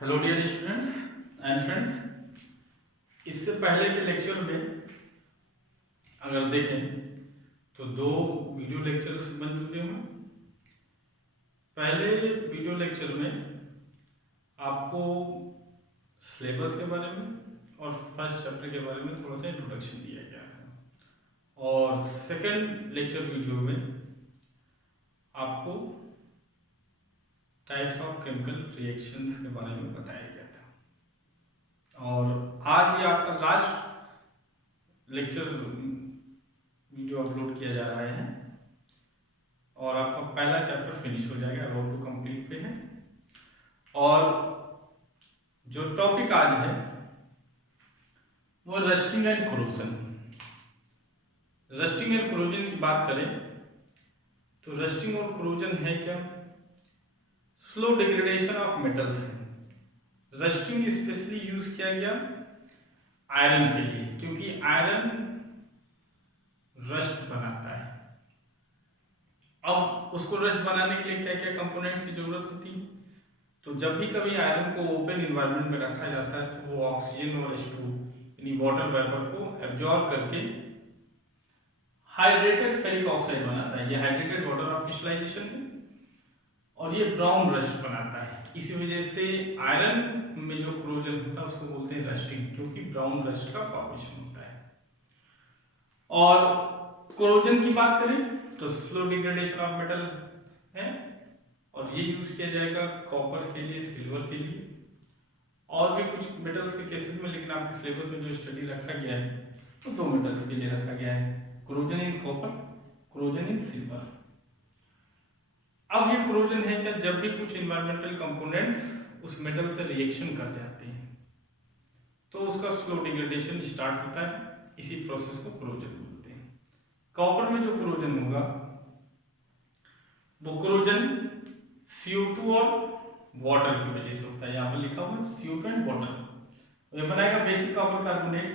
Hello dear students and friends. इससे पहले के लेक्चर में अगर देखें तो दो वीडियो लेक्चर्स बन चुके हैं। पहले वीडियो लेक्चर में आपको सिलेबस के बारे में और फर्स्ट चैप्टर के बारे में थोड़ा सा इंट्रोडक्शन दिया गया था, और सेकंड लेक्चर वीडियो में आपको टाइप्स ऑफ केमिकल रिएक्शंस के बारे में बताया गया था। और आज ये आपका लास्ट लेक्चर वीडियो अपलोड किया जा रहा है और आपका पहला चैप्टर फिनिश हो जाएगा, रोड टू कंप्लीट पे है। और जो टॉपिक आज है वो rusting and corrosion. Rusting and corrosion की बात करें तो रस्टिंग और कोरोजन है क्या? Slow degradation of metals. Rusting specially use किया गया आयरन के लिए, क्योंकि आयरन रस्ट बनाता है। अब उसको रस्ट बनाने के लिए क्या क्या कंपोनेंट्स की जरूरत होती है? तो जब भी कभी आयरन को ओपन इन्वायरमेंट में रखा जाता है तो वो ऑक्सीजन और H2 यानी वाटर वेपर को एब्जॉर्ब करके हाइड्रेटेड फेरिक ऑक्साइड बनाता है। ये हाइड्रेटेड वाटर ऑफ क्रिस्टलाइजेशन है और ये ब्राउन रस्ट बनाता है। इसी वजह से आयरन में जो कोरोजन होता है उसको बोलते हैं रस्टिंग, क्योंकि ब्राउन रस्ट का फॉर्मेशन होता है। और कोरोजन की बात करें तो स्लो डिग्रेडेशन ऑफ मेटल है, और ये यूज किया जाएगा कॉपर के लिए, सिल्वर के लिए और भी कुछ मेटल्स के केसेस में। लेकिन आपके सिलेबस में जो स्टडी रखा गया है तो दो मेटल्स के लिए रखा गया है, corrosion in copper, corrosion in silver. अब ये कोरोजन है क्या? जब भी कुछ इन्वायरमेंटल कंपोनेंट्स उस मेटल से रिएक्शन कर जाते हैं तो उसका स्लो डिग्रेडेशन स्टार्ट होता है। इसी प्रोसेस को कोरोजन बोलते हैं। कॉपर में जो कोरोजन होगा वो कोरोजन CO2 और वाटर की वजह से होता है। यहाँ पर लिखा हुआ है CO2 एंड वाटर। ये बनाएगा बेसिक कॉपर कार्बोनेट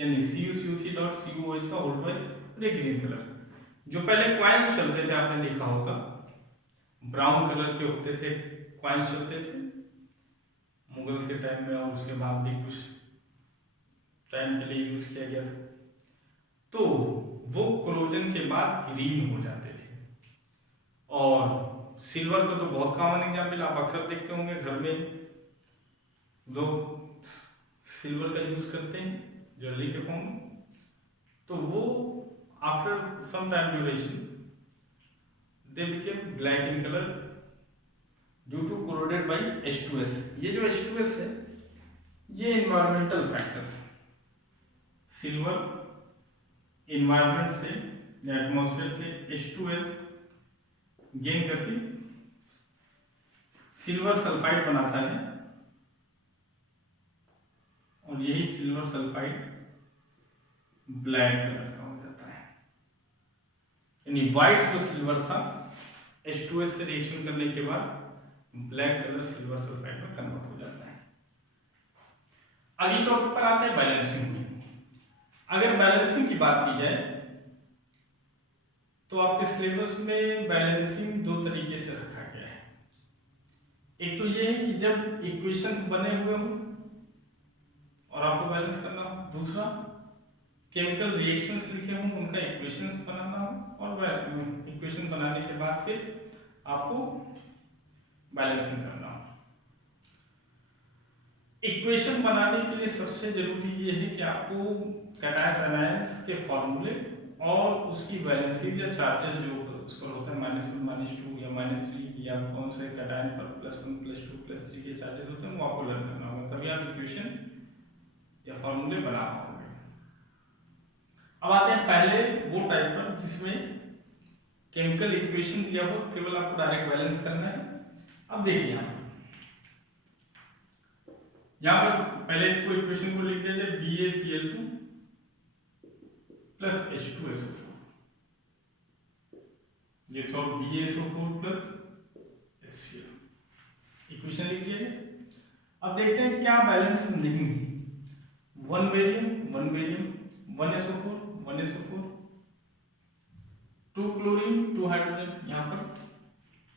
यानी CuCO3.CuOH का होल ट्वाइस और एक ग्रीन कलर। जो पहले क्वाइंस चलते थे आपने देखा होगा, ब्राउन कलर के होते थे, क्वाइंस चलते थे मुगल्स के टाइम में, और उसके बाद भी कुछ टाइम के लिए यूज किया गया था। तो वो कोरोजन के बाद ग्रीन हो जाते थे। और सिल्वर का तो बहुत कॉमन एग्जाम्पल आप अक्सर देखते होंगे, घर में लोग सिल्वर का यूज करते हैं ज्वेलरी के फॉर्म में। तो वो after some time duration they became black in colour due to corroded by H2S। ये जो H2S है ये इन्वायरमेंटल फैक्टर है। सिल्वर इन्वायरमेंट से या एटमॉस्फेयर से H2S गेन करके सिल्वर सल्फाइड बनाता है, और यही सिल्वर सल्फाइड ब्लैक कलर का हो जाता है। यानी व्हाइट जो सिल्वर था H2S से रिएक्शन करने के बाद ब्लैक कलर सिल्वर सल्फाइड में कन्वर्ट हो जाता है। अगले टॉपिक पर आते हैं बैलेंसिंग में। अगर बैलेंसिंग की बात की जाए तो आपके सिलेबस में बैलेंसिंग दो तरीके से रखा गया है। एक तो ये है कि जब इक्वेशंस बने हुए हों और आपको बैलेंस करना हो, दूसरा केमिकल रिएक्शंस लिखे हों उनका इक्वेशंस बनाना हो, और इक्वेशन बनाने के बाद फिर आपको बैलेंसिंग करना हो। इक्वेशन बनाने के लिए सबसे जरूरी ये है कि आपको कैटायंस एनायंस के फॉर्मूले और उसकी वैलेंसी या चार्जेस जो उस पर होता है -1 -2 या -3 या कौन से कैटायन पर +1 +2 +3 के चार्जेस होते हैं वो आपको लर्न करना होगा, तभी आप इक्वेशन या फॉर्मूले बना पाओगे। अब आते हैं पहले वो टाइप पर जिसमें केमिकल इक्वेशन दिया हो, केवल आपको डायरेक्ट बैलेंस करना है। अब देखिए यहाँ पर पहले इसको इक्वेशन को लिख दिया जाए BaCl2 प्लस H2SO4। ये solve BaSO4 plus HCl equation लिख दिया जाए। अब देखते हैं क्या बैलेंस नहीं है। 1 barium 1SO4 1SO4, 2 chlorine 2 hydrogen, यहाँ पर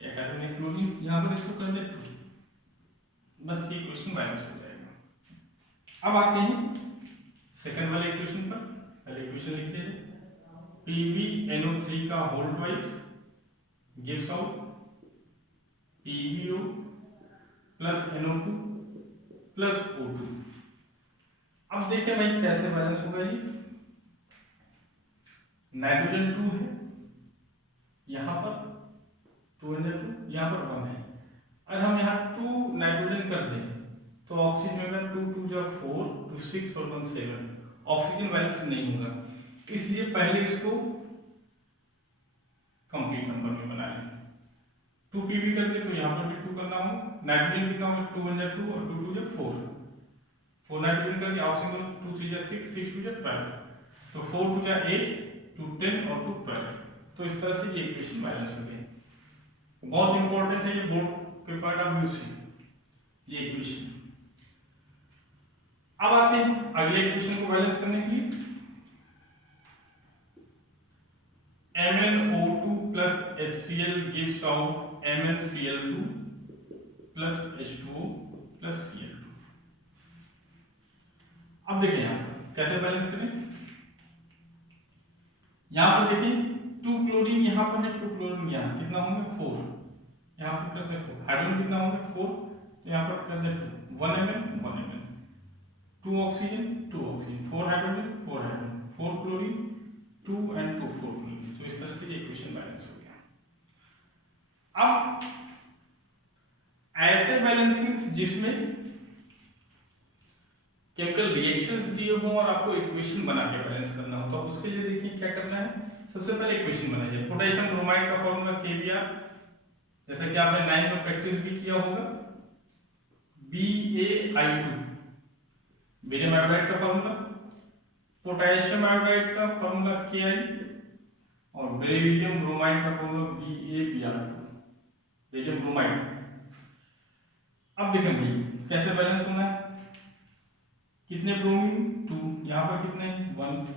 एक हाइड्रोजन क्लोरीन, यहाँ पर इसको कर दे 2 बस ये इक्वेशन बैलेंस हो जाएगा। अब आते हैं सेकंड वाले इक्वेशन पर। पहले इक्वेशन लिखते हैं PbNO3 का whole twice gives out PbO plus NO2 plus O2। अब देखें भाई कैसे बैलेंस होगा ये। नाइट्रोजन 2 है यहां पर 2 यहाँ पर 1 है। अगर हम यहाँ 2 नाइट्रोजन कर दें तो ऑक्सीजन में अगर 2 2 जा 4 2 6 और 1 7 ऑक्सीजन बैलेंस नहीं होगा, इसलिए पहले इसको कंप्लीट नंबर में बना लें। 2 पीबी कर दे तो यहाँ पर भी 2 करना हो, नाइट्रोजन कितना होगा 2 1 जा 2 और 2 2 जा 4 4 नाइट्रोजन कर दिया, ऑक्सीजन 2 3 जा 6 6 2 जा 12 तो 4 2 जा 8 2 10 और 2 12। तो इस तरह से ये इक्वेशन बैलेंस हो गई। बहुत इंपॉर्टेंट है ये बोर्ड के पॉइंट ऑफ व्यू से ये इक्वेशन। अब आते हैं अगले इक्वेशन को बैलेंस करने के लिए। MnO2 plus HCl gives out MnCl2 plus H2O plus Cl2। अब देखें यहाँ पर कैसे बैलेंस करें। यहाँ पर देखें 2 क्लोरीन यहाँ पर है, 2 क्लोरीन यहाँ कितना होंगे 4, यहाँ पर करते 4, हाइड्रोजन कितना होंगे 4 तो यहाँ पर करते 2 1 Mn 1 Mn, 2 oxygen 2 oxygen, 4 hydrogen 4 hydrogen, 4 chlorine 2 and 2 4 chlorine. तो इस तरह से ये इक्वेशन बैलेंस हो गया। अब ऐसे बैलेंसिंग जिसमें केमिकल रिएक्शंस दिए हो और आपको इक्वेशन बना के बैलेंस करना हो, तो उसके लिए देखिए क्या करना है। सबसे पहले इक्वेशन बनाइए। पोटेशियम ब्रोमाइड का फॉर्मूला KBr, जैसे कि आपने 9 में प्रैक्टिस भी किया होगा, BaI2 बेरियम आयोडाइड का फॉर्मूला, पोटेशियम आयोडाइड का फॉर्मूला Ki और बेरिलियम ब्रोमाइड का फॉर्मूला BaBr2 बेरियम ब्रोमाइड। अब देखें भाई कैसे बैलेंस होना है। कितने ब्रोमीन 2, यहाँ पर कितने 1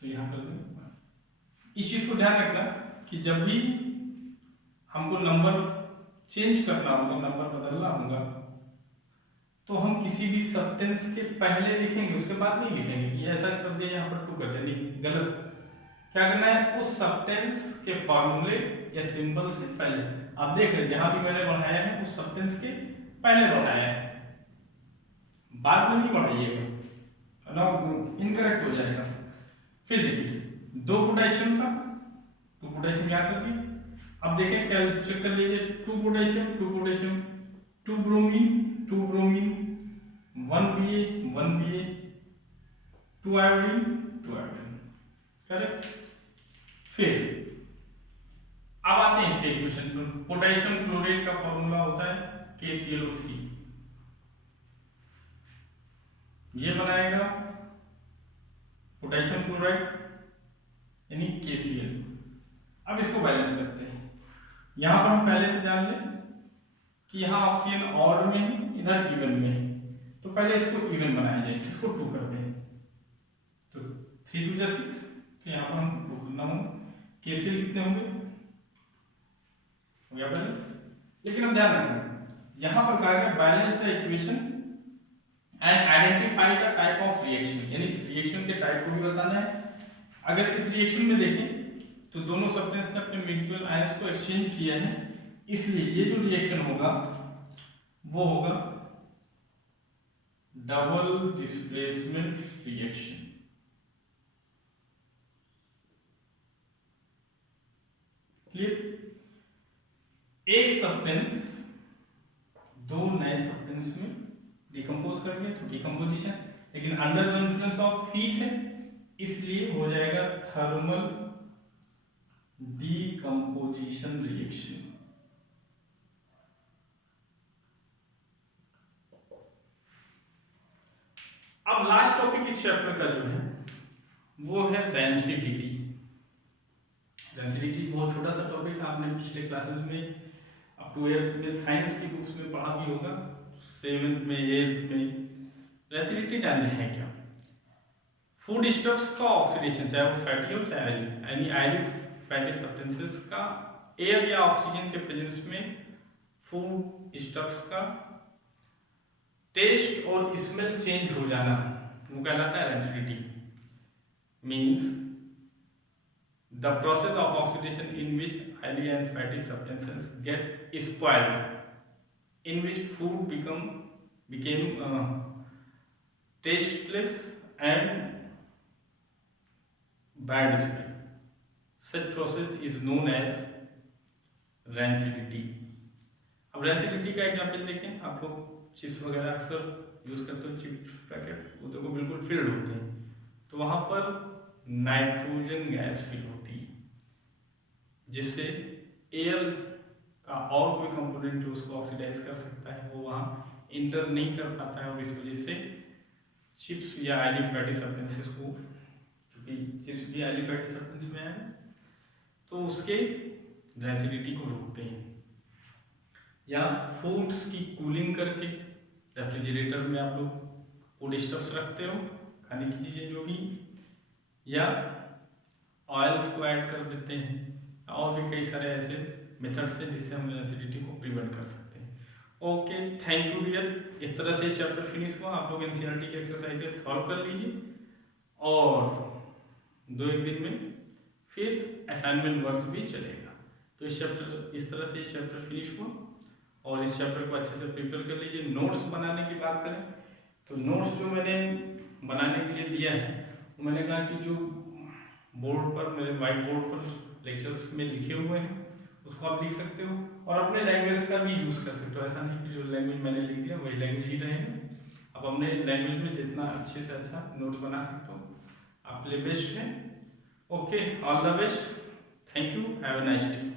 तो यहाँ पर 1। इस चीज को ध्यान रखना कि जब भी हमको नंबर चेंज करना होगा, नंबर बदलना होगा, तो हम किसी भी सब्सटेंस के पहले लिखेंगे, उसके बाद नहीं लिखेंगे कि ऐसा कर दिया यहाँ पर 2 कर दिया, नहीं गलत। क्या करना है उस सब्सटेंस के फॉर्मूले या सिंबल से पहले। आप देख रहे हैं जहां भी मैंने बढ़ाया है उस सब्सटेंस के पहले बढ़ाया है, बाद में नहीं बढ़ाइएगा ना, इनकरेक्ट हो जाएगा। फिर देखिए 2 पोटेशियम था, 2 पोटेशियम यहाँ कर दिए। अब देखें क्या चेक कर लीजिए 2 potassium 2 potassium 2 bromine 2 bromine 1 Ba 2 iodine 2 iodine, correct. फिर अब आते हैं इसके इक्वेशन पर। पोटेशियम क्लोराइड का फॉर्मूला होता है KClO3, ये बनाएगा पोटेशियम क्लोराइड यानी KCl। अब इसको बैलेंस करते हैं। यहां पर हम पहले से जान लें कि यहाँ ऑक्सीजन ऑड में है, इधर इवन में है, तो पहले इसको इवन बनाया जाए। इसको 2 कर दें तो 3 2 जा 6, तो यहाँ पर हम 2 करना होगा। KCl कितने होंगे हो गया बैलेंस। लेकिन हम ध्यान रखना यहाँ पर कहा गया balance the equation and identify the type of reaction, यानी रिएक्शन के टाइप को भी बताना है। अगर इस रिएक्शन में देखें तो दोनों सब्सटेंस ने अपने म्यूचुअल आयंस को एक्सचेंज किया है, इसलिए ये जो रिएक्शन होगा वो होगा डबल डिस्प्लेसमेंट रिएक्शन। क्लियर। एक सब्सटेंस 2 नए सब्सटेंस में डिकम्पोज कर दिया तो डिकम्पोजिशन, लेकिन under the influence of heat है इसलिए हो जाएगा थर्मल डिकम्पोजिशन रिएक्शन। अब लास्ट टॉपिक इस चैप्टर का जो है वो है डेंसिटी। डेंसिटी बहुत छोटा सा टॉपिक है, आपने पिछले क्लासेस में अप टू 8th में साइंस की बुक्स में पढ़ा भी होगा, 7th में 8th में। डेंसिटी जानना है क्या। फूड स्टफ्स का ऑक्सीडेशन, चाहे वो फैटी हो चाहे एनी आयली फैटी सब्सटेंसेस का एयर या ऑक्सीजन के प्रेजेंस में फूड स्टफ्स का टेस्ट और स्मेल चेंज हो जाना वो कहलाता है rancidity. Means the process of oxidation in which oily and fatty substances gate spoiled in which food became tasteless and bad smell. Such process is known as rancidity. अब rancidity का example देखें, आप लोग चिप्स वगैरह अक्सर use करते हो, chips packet वो देखो बिल्कुल फिल्ड होते हैं, तो वहां पर नाइट्रोजन गैस फिल होती है, जिससे एयर का और कोई कंपोनेंट जो उसको ऑक्सीडाइज कर सकता है वो वहाँ इंटर नहीं कर पाता है, और इस वजह से चिप्स या ऑयली फैटी सब्सटेंसेस को, क्योंकि चिप्स भी ऑयली फैटी सब्सटेंस में है, तो उसके रेंसिडिटी को रोकते हैं। या फूड्स की कूलिंग करके रेफ्रिजरेटर में आप लोग फूड स्टफ्स रखते हो, खाने की चीज़ें जो भी, या ऑयल्स को ऐड कर देते हैं, और भी कई सारे ऐसे मेथड्स हैं जिससे हम रेंसिडिटी को प्रिवेंट कर सकते हैं। Okay, thank you dear. इस तरह से चैप्टर फिनिश हुआ। आप लोग एनसीईआरटी के एक्सरसाइजेस सॉल्व कर लीजिए, और 2-1 दिन में फिर असाइनमेंट वर्क्स भी चलेगा। तो इस चैप्टर, इस तरह से चैप्टर फिनिश हुआ, और इस चैप्टर को अच्छे से प्रिपेयर कर लीजिए। नोट्स बनाने की बात करें तो नोट्स जो मैंने बनाने के लिए दिया है, वो मैंने कहा कि जो बोर्ड पर, मेरे वाइट बोर्ड पर लेक्चर्स में लिखे हुए हैं उसको आप लिख सकते हो, और अपने लैंग्वेज का भी यूज़ कर सकते हो। ऐसा नहीं कि जो लैंग्वेज मैंने लिख दिया वही लैंग्वेज ही रहेगा। आप अपने लैंग्वेज में जितना अच्छे से अच्छा नोट्स बना सकते हो, आपके लिए बेस्ट है। Okay, all the best, thank you, have a nice day.